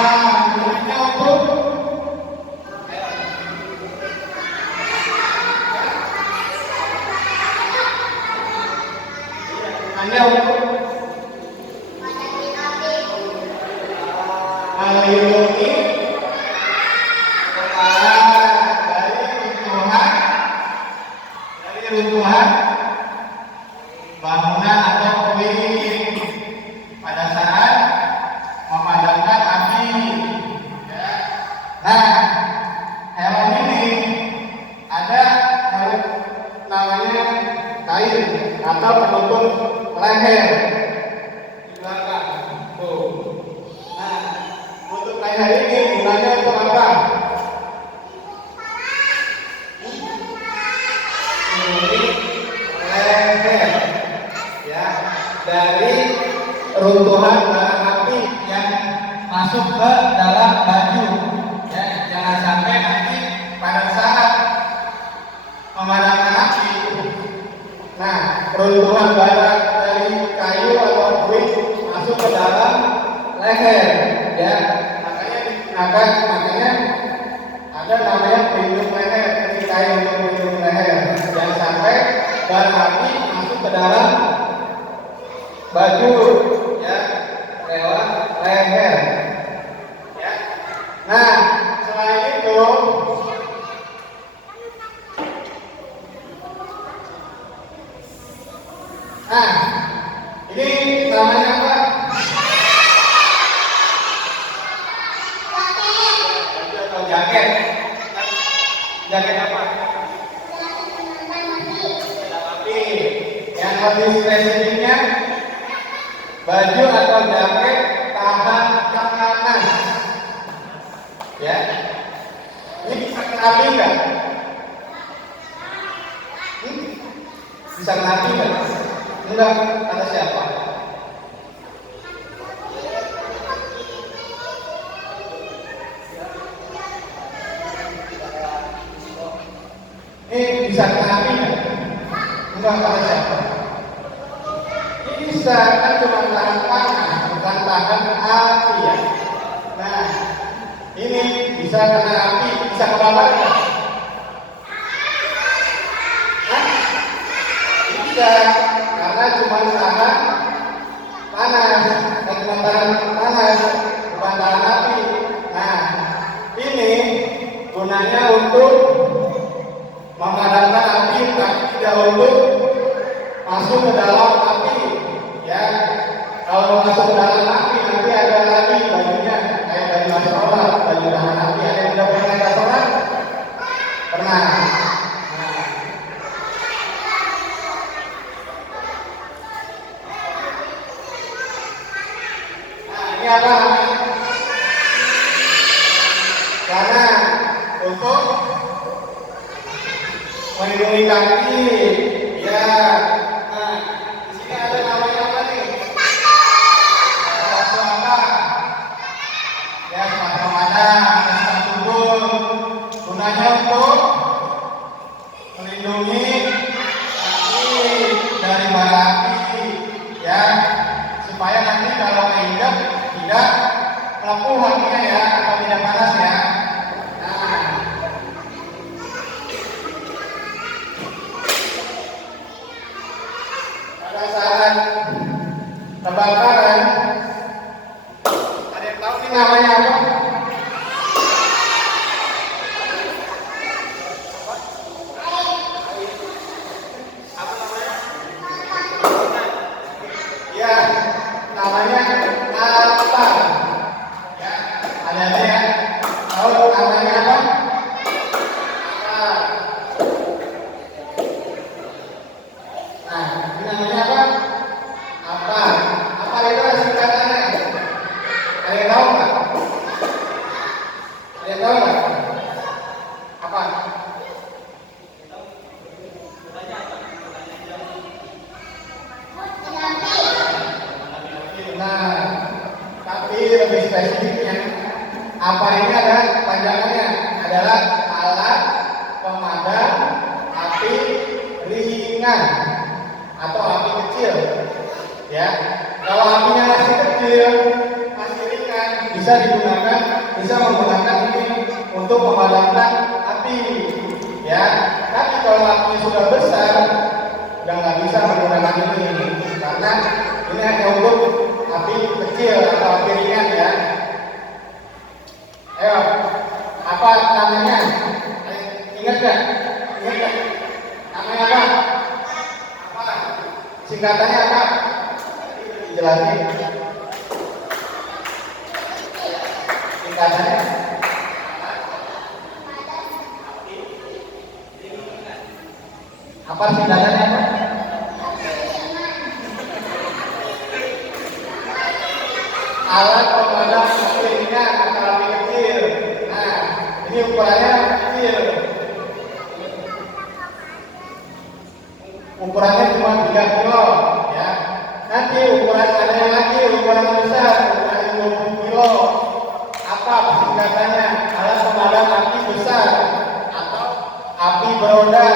gunanya untuk gunanya untuk melindungi kepala dari runtuhan bangunan atau puing pada saat memadamkan api. Nah, helm ini ada helm namanya kain atau penutup leher di belakang. Tuh. Nah, penutup leher ini gunanya untuk apa? Leher, ya, dari runtuhan bara api yang masuk ke dalam baju. Ya, jangan sampai nanti pada saat memadamkan api, nah, runtuhan bara dari kayu atau puing masuk ke dalam leher, ya. Makanya ada namanya pelindung leher, kayu untuk pelindung leher. Jangan sampai bara api masuk ke dalam baju, ya, lewat leher, ya. Nah, selain itu, nah, ini namanya apa? Baju atau jaket? Jaket apa? Tapi yang lebih spesifiknya, baju atau jaket tahan panas. Ya, ini bisa kena api nggak? Bisa kena api nggak? Enggak, kata siapa? Ini bisa kena api nggak? Enggak, kata siapa? Ini bisa, kan cuma tahan panas, bukan tahan api, ya. Nah, ini bisa kena api, bisa kebakar nggak? Bisa, karena cuma tahan panas, cuma tahan panas, bukan tahan api. Nah, ini gunanya untuk memadamkan api, tapi tidak untuk masuk ke dalam api. Ya, kalau masuk ke dalam api nanti ada lagi bajunya, kayak baju sholat, baju tahan api. Ada yang udah pernah sholat? Pernah. Ini apa? Karena untuk melindungi kaki, ya. Nah, di sini ada namanya apa nih? Sepatu apa? Ya, sepatu pemadam, ada sepatu boot. Gunanya untuk melindungi kaki dari bara api, ya, supaya nanti kalau keinjak tidak melepuh kakinya, ya, atau tidak panas, ya. Nah, pada saat kebakaran, ada yang tahu nih namanya apa? Apa namanya? Ya, namanya apa? Ya, ada ya. Tahu namanya apa? Nah, ini namanya apa? Apa? Apa itu singkatannya? Ada yang tahu nggak? Ada yang tahu nggak? Apa? Nah, tapi lebih spesifiknya, apa ini ada panjangannya adalah alat pemadam api ringan atau api kecil, ya. Kalau apinya masih kecil, masih ringan, bisa menggunakan ini untuk memadamkan api, ya. Tapi kalau api sudah besar, udah nggak bisa menggunakan ini, karena ini hanya untuk api kecil atau api ringan, ya. Ayo, apa namanya? Ingat nggak? Namanya apa? Singkatannya apa? Jelasin. Singkatannya. Apa singkatannya apa? Alat pemadam api ringan atau api kecil. Nah, ini ukurannya kecil. Ukurannya cuma 3 kilo, ya. Nanti ukuran ada yang lagi, ukuran besar, ukuran 20 kilo. Apa singkatannya? Alat pemadam api besar atau api beroda,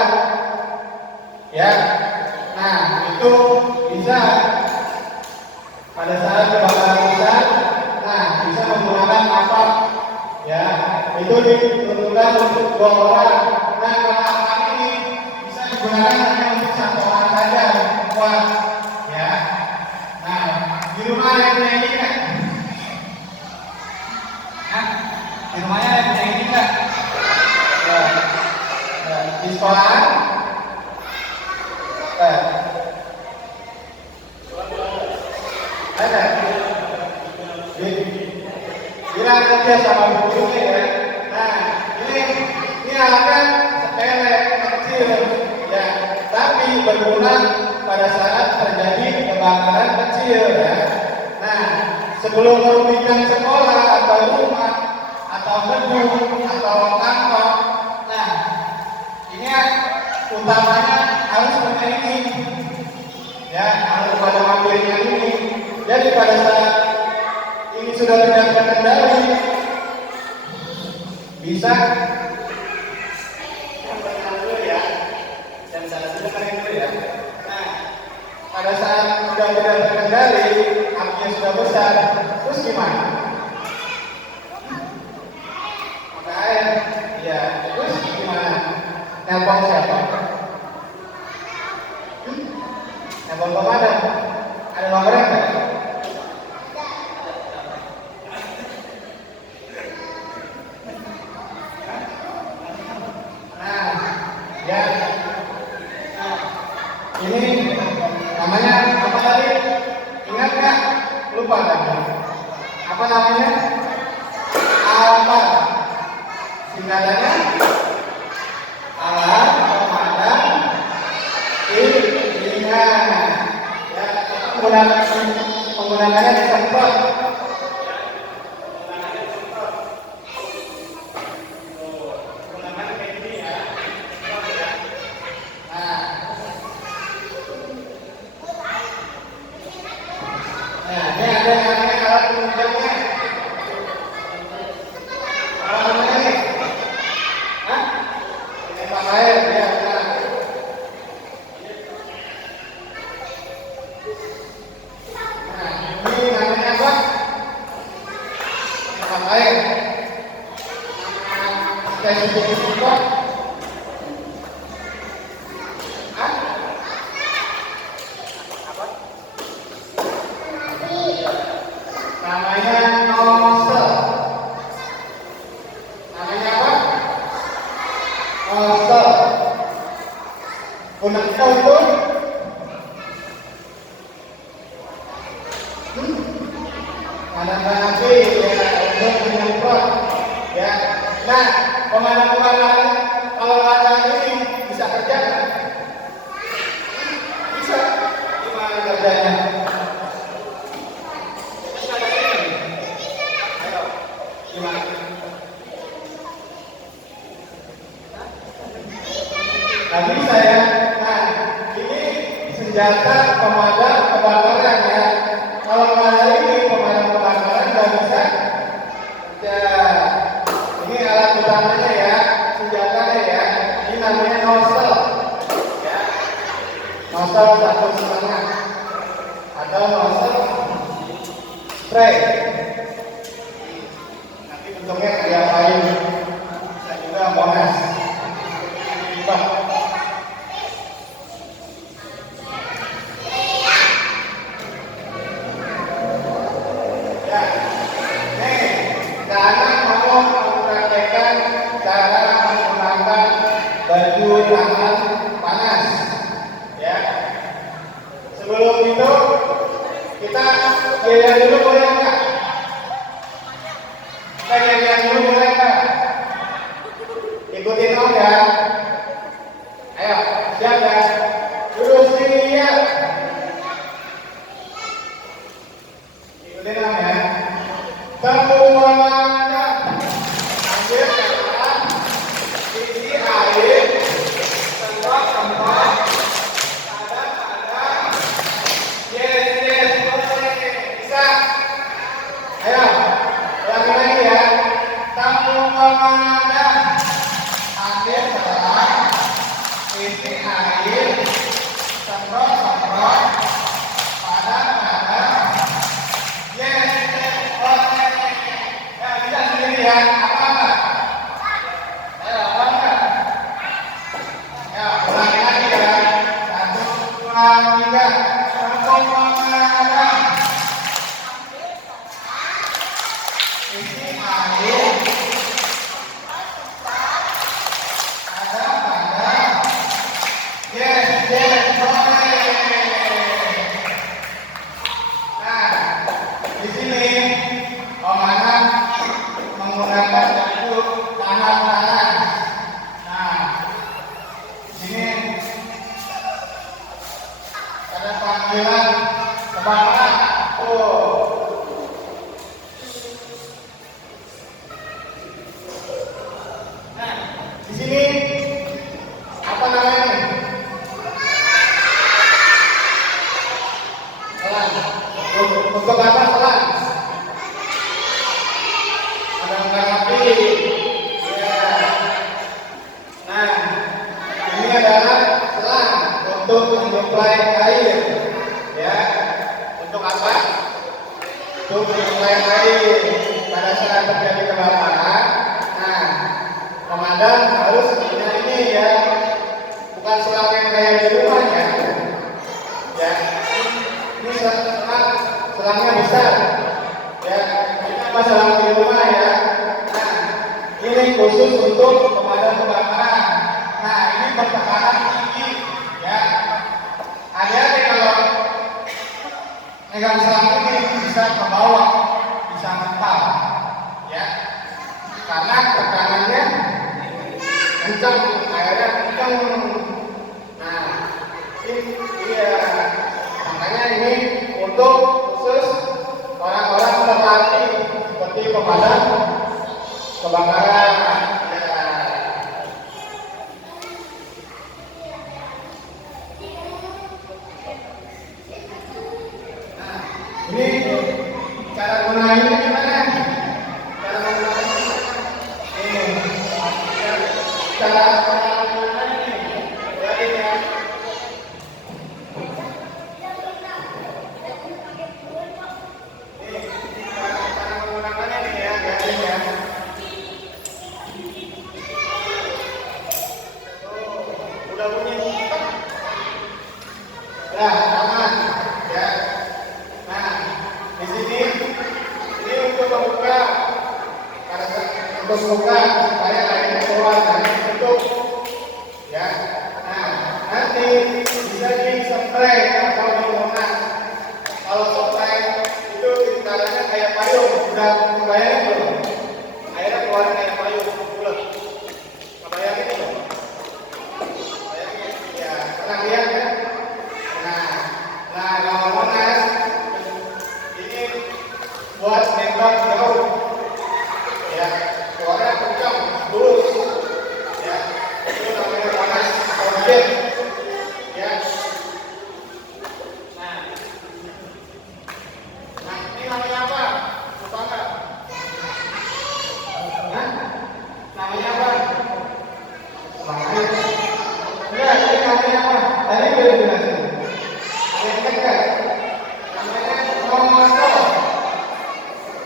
ya. Nah, itu bisa pada saat kebakaran besar. Nah, bisa menggunakan apa? Ya, itu diperuntukkan untuk 2 orang. Nah, kalau alat ini bisa digunakan hanya untuk 1 orang saja, kuat, ya. Nah, di rumah yang punya ini kan? Di rumahnya yang punya ini kan? Ya. Di sekolah? Ada? Bilang kerja sama gurunya, ya. Nah, ini alatnya sepele, kecil, ya. Tapi berguna pada saat terjadi kebakaran kecil, ya. Nah, sebelum merugikan sekolah atau rumah atau gedung atau kantor, nah, ini utamanya harus punya ini, ya, harus pada mobilnya ini. Jadi pada saat ini sudah tidak terkendali, bisa pada saat sudah tidak terkendali, apinya sudah besar, terus gimana? Maka air, ya, terus gimana? Nelpon siapa? Nelpon pemadam. Ada nomornya nggak? Nah, ya, ini namanya apa tadi? Ingat nggak? Lupa lagi. Apa namanya? Apa? Singkatannya? Alat pemadam ringan. Ya, menggunakannya disemprot. Namanya nozzle. Namanya apa? Nozzle. Gunanya untuk memadamkan api, ya, untuk menyemprot, ya. Nah, pemadam kebakaran kalau ada ini bisa kerja nggak? Bisa. Gimana kerjanya? Gimana? Nah, bisa, ya. Nah, ini senjata pemadam kebakaran, ya. Kalau nggak ada ini pemadam kebakaran nggak bisa kerja. Ini alat utamanya, ya, senjatanya, ya. Ini namanya nozzle, ya. Nozzle 1,5. komandan ambil setelah isi air, semprot pada yes, oke. Ya bisa sendiri ya, apa? Ayo, apa? Ya, ulangi lagi ya. 1, 2, 3. Komandan isi air ada pada yes, boleh. Nah, di sini komandan menggunakan baju tangan kanan. Nah, di sini ada panggilan kebakaran. Nah, di sini apa namanya nih? Selang. Untuk apa selang? Ada kembang api. Ya. Nah, ini adalah selang untuk menyuplai air. Ya. Untuk apa? Untuk menyuplai air pada saat terjadi kebakaran. Nah, komandan harus punya ini ya, bukan selang yang kayak di rumah ya. Ya, ini selangnya besar. Ya, ini apa selang di rumah ya. Nah, ini khusus untuk pemadam kebakaran. Nah, ini bertekanan tinggi ya. Ada kalau megang selang ini bisa ke bawah, bisa mental ya, karena tekanannya kencang, airnya kencang. Nah, ini dia makanya ini untuk khusus orang-orang terlatih seperti pemadam kebakaran ya. Nah, ini cara gunainnya gimana? Cara menggunakannya ini cara menggunakannya ini jadi ya. Cara menggunakannya nih ya, jadi ya. Udah bunyi. Nah, aman ya. Nah, di sini ini untuk membuka, untuk membuka supaya airnya keluar dari bentuk ya. Nah, nanti bisa di-spray atau dimonas. Kalau spray itu caranya kayak payung, udah kebayang belum? Airnya keluar kayak payung, bulat. Kebayangin belum? Bayangin ya, pernah lihat ya? Nah, kalau monas ini buat nembak jauh ya, suara kencang, lurus ya, itu namanya monas objek ya. Nah, ini namanya apa? Lupa nggak? Hah? Namanya apa? Enggak, ini namanya apa? Tadi udah jelasin. Yang dekat namanya nomosol.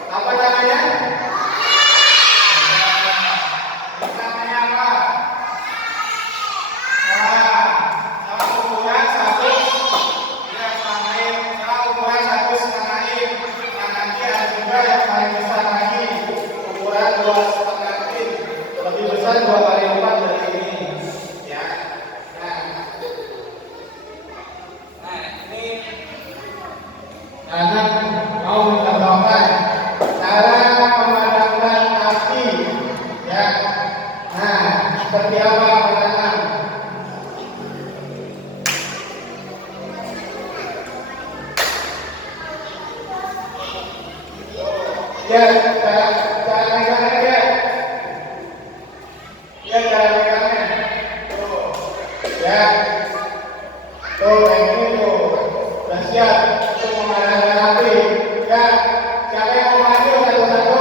Apa namanya? Namanya apa? Nah, sama ukuran 1 ya, sama ukuran 1,5 in. Nah, nanti ada juga yang paling besar lagi, ukuran 2,5 in, lebih besar 2 kali 4 dari ini ya. Nah, ini anak mau mencontohkan cara memadamkan api ya. Nah, seperti apa teman-teman? Ya, cara megangnya ya. Ya, cara megangnya. Tuh, ya. Tuh, kayak gini tuh. Udah siap untuk memadamkan api. Ya, siapa yang mau maju satu-satu?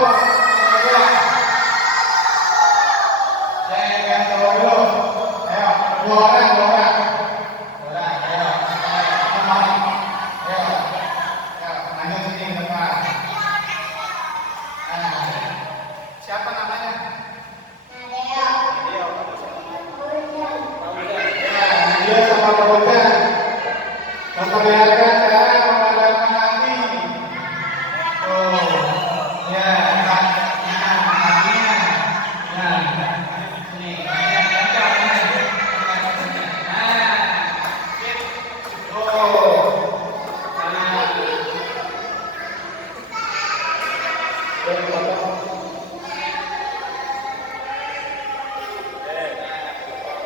dipotong.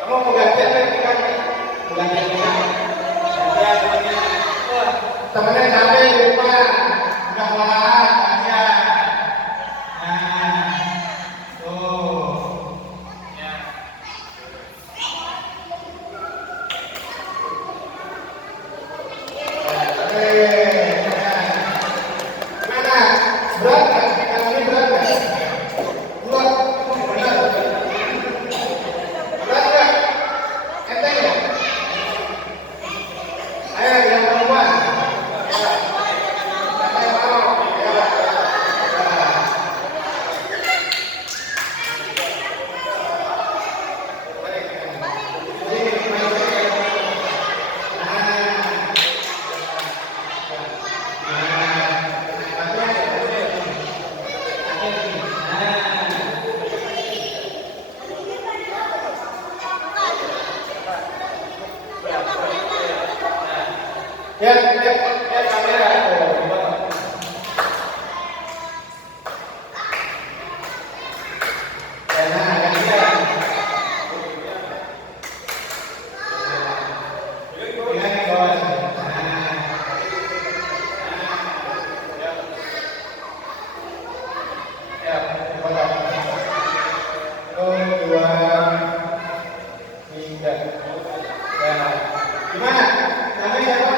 Kamu mau gantian kan? Mau gantian kan? Ya temennya. Temennya capek di rumah. Udah kelamaan ya. Nah, tuh. Ya. Berat kan? Yang ini berat kan? Berat. Berat kan? Enteng ya? Ayo yang perempuan. Ya. Sampai mau. Ya. Lihat kamera. Gimana? Namanya siapa?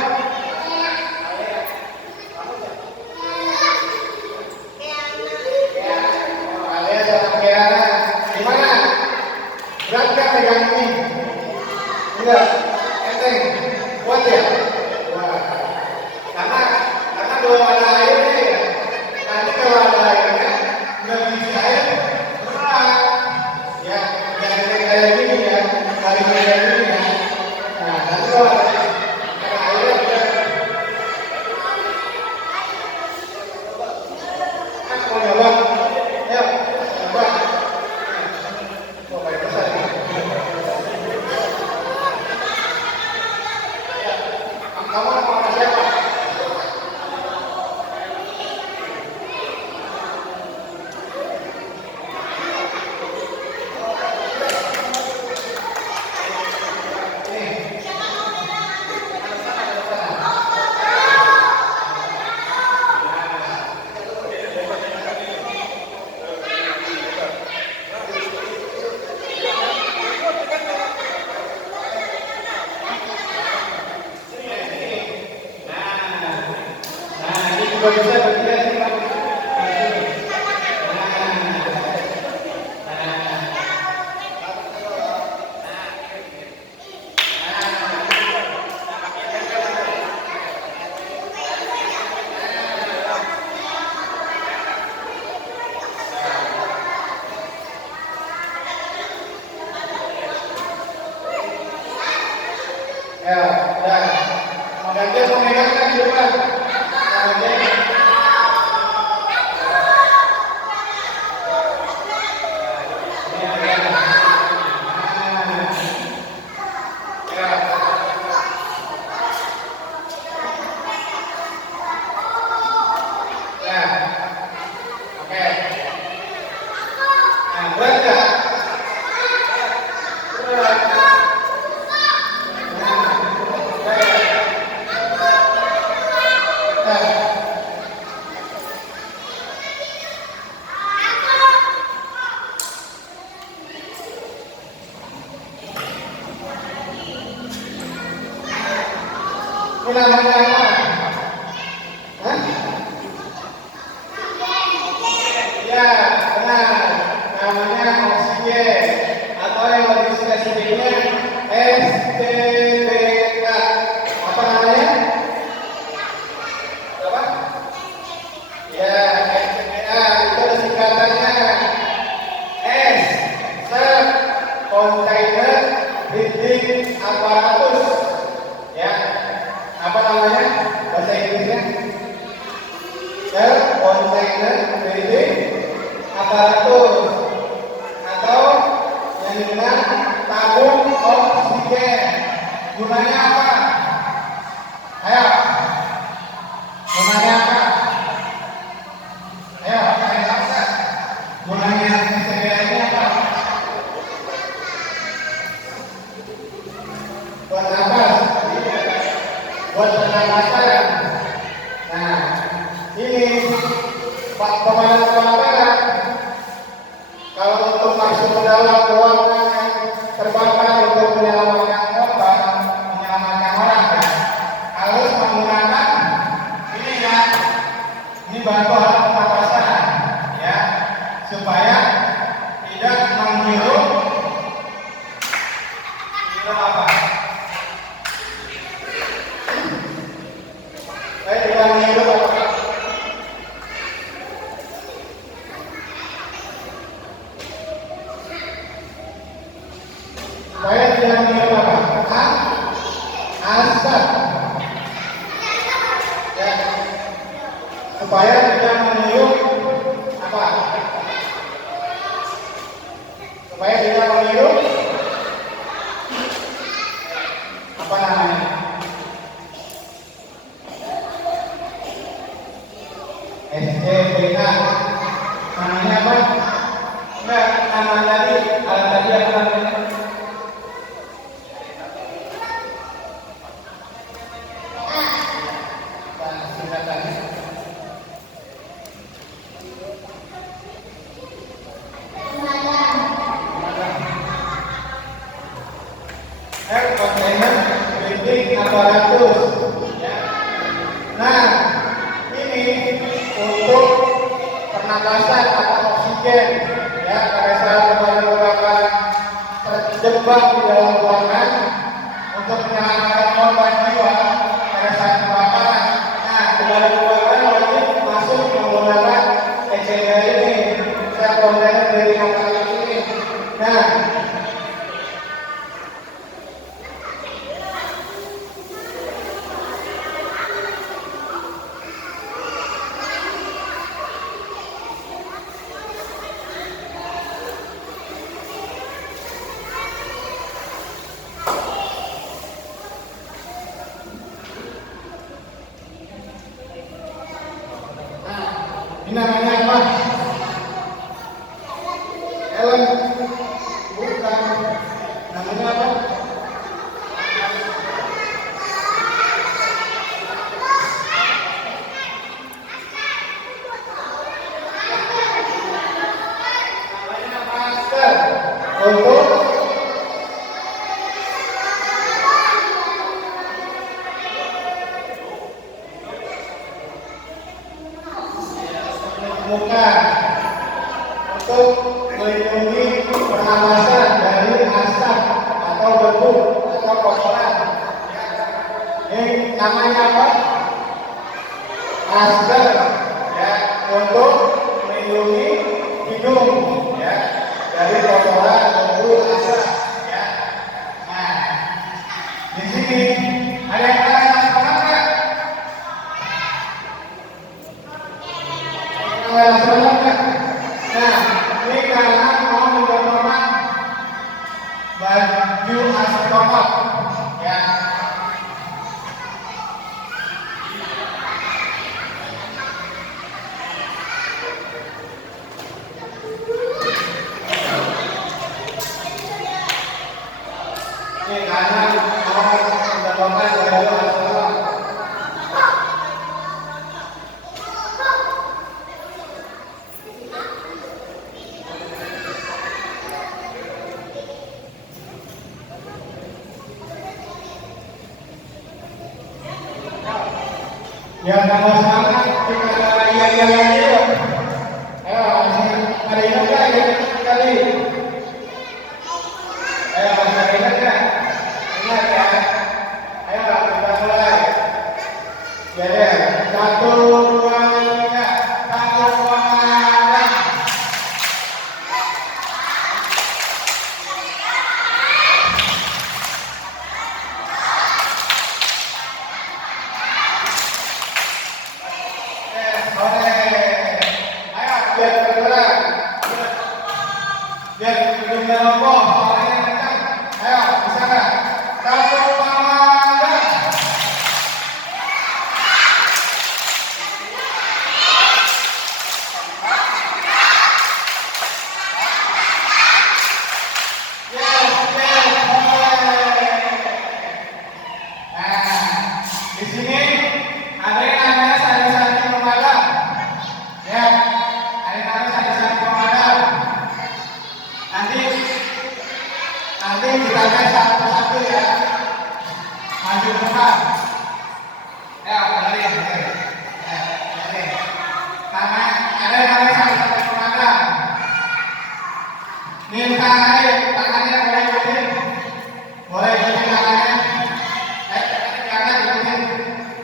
Alias sama Kiara. Gimana? Berat nggak pegang ini? Enggak. Enteng. Kuat ya? Wah. Karena belum ada airnya ya. Nanti kalau ada airnya, nggak bisa air, berat. Ya, jangan kayak gini ya. Tarik kayak gini ya. Nah, nanti kalau ada airnya bisa. Mau nyoba? Ayo, coba. Oh, pakai besar ya. Kamu mau sama siapa? Bisa bertiga sih Pak. Ya, udah. Mau gantian mau megang kan di depan. Namanya apa? Hah? Ya, benar. Namanya oksigen atau yang lebih spesifiknya STBK. Apa namanya? Apa? Ya, STBK itu ada singkatannya. S. Self Container Breathing Apparatus. Ya. Apa namanya bahasa Inggrisnya? Self Container Breathing Apparatus atau yang dikenal tabung oksigen. Gunanya apa? Ayo, gunanya apa? Ayo, tidak meniru apa? Asap. Ya. Supaya tidak meniru apa? Supaya tidak meniru apa namanya? SCPK. Namanya apa? Enggak, nama tadi, alat tadi apa namanya? Singkatannya. Air container breathing apparatus. Nah, ini untuk pernapasan atau oksigen. Ya, pada saat beberapa terjebak di dalam ruangan untuk menyelamatkan korban jiwa pada saat kebakaran. Nah, kembali kebakaran wajib masuk menggunakan ECG ini, sel kontainer dari aparatus ini. Nah, ini namanya apa? Helm. Bukan. Namanya apa? Namanya masker. Untuk muka, untuk melindungi pernapasan dari asap atau debu atau kotoran. Ini namanya apa? Masker. Ya, untuk melindungi hidung ya dari kotoran, debu, asap. Ya. Nah, di sini ada yang lain masker nggak? Nah, ini karena mau mendonorkan baju astronot, ya. Ini karena mau mendonorkan baju astronot. Ya, kalau sekarang kita iya lagi yuk. Ayo, ada ingat nggak ya kali? Ayo, masih ada ingat nggak? Ingat ya. Ayo, kita mulai. Ya, ya. 1, 2, 3. Satu komandan. Biar hidungnya roboh, suaranya kencang. Ayo, bisa nggak? Satu komandan. Yes, boleh. Nah, di sini ada yang namanya sandi-sandi pemadam. Ya, ada yang namanya sandi-sandi pemadam. Nanti kita lihat satu-satu ya. Maju depan. Ya, kembali. Ada yang namanya sandi-sandi pemadam. Minta air, tangannya boleh ikutin. Boleh ikutin tangannya. Jangan ikutin.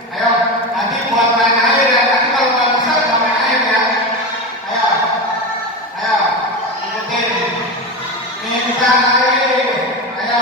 Ayo, nanti buat main air ya. Nanti kalau nggak bisa, nggak main air ya. Ayo, ikutin. Minta air. Ayo.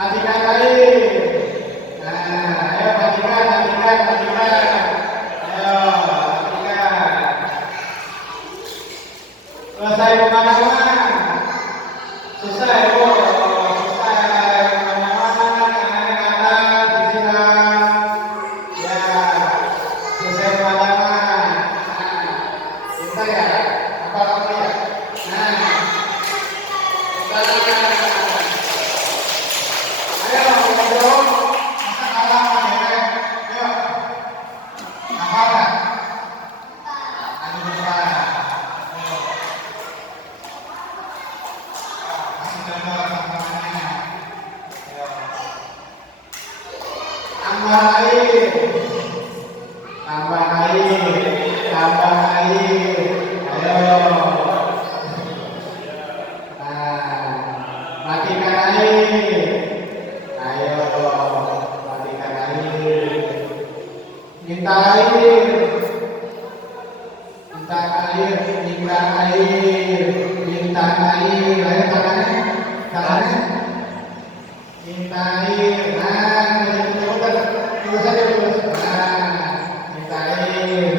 Matikan kali. Nah, ayo matikan. Ayo, matikan. Selesai pemadaman. Selesai, Bu. Selesai pemadaman. Tangannya ke atas, disiram. Ya, selesai pemadaman. Nah, pintar ya. Apa lagi ya? Nah, pintar. Ayo, ngobrol. Masa kalah sama cewek? Yuk. Apa kan? Ayo lupa. Kasih contoh tantangannya. Ayo. Tambah air. Tambah air. Ayo. Nah, matikan air. Ayo, matikan air. Minta air. Ayo tangannya. Minta air. Nah, terus aja terus. Nah, minta air.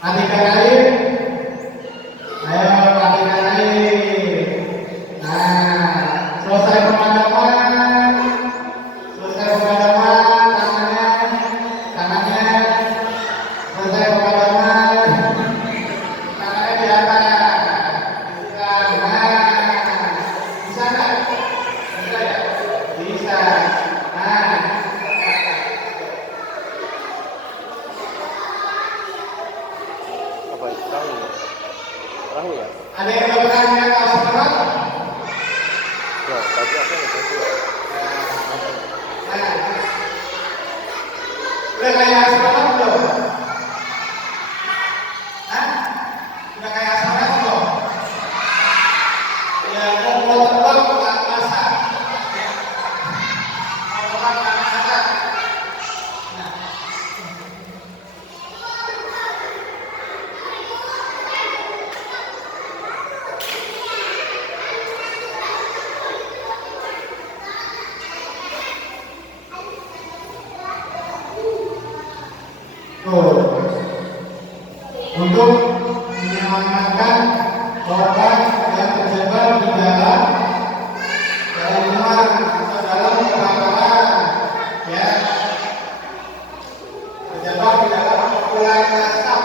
Matikan air. Ayo, matikan air. Nah, selesai pemadaman. Tangannya. Selesai pemadaman. Tangannya di atas. Nah, bisa nggak? Bisa ya? Bisa. Nah, Apa itu? Perahu ya? ada yang udah pernah lihat astronot? Ya, baju apa ya? Baju ya? Nah, udah kayak astronot belum? Hah? Udah kayak astronot belum? Ya, mau terbang ke angkasa. Ya. Mau terbang ke angkasa. Nah, tuh. Untuk menyelamatkan korban yang terjebak di dalam rumah atau dalam kebakaran, ya, terjebak di dalam kepulan asap,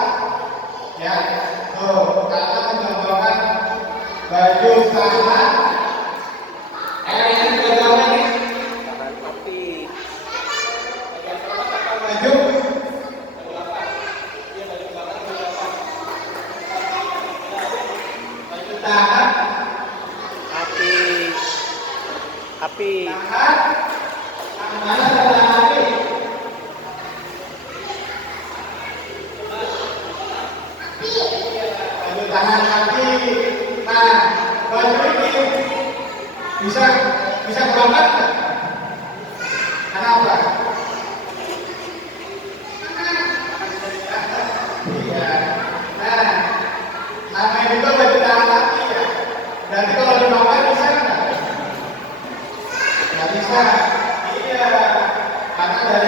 ya. Tuh, kakak mencontohkan baju tahanan. Ini contohnya nih, Tahan api. baju tahan, Api. Api. tahan, mana tahan api? Baju tahan api. Nah, baju ini bisa berobat nggak? Kenapa? Iya. Nah, namanya juga baju tahan api ya. Berarti kalau dibakar bisa nggak? Nggak bisa. Iya. Karena dari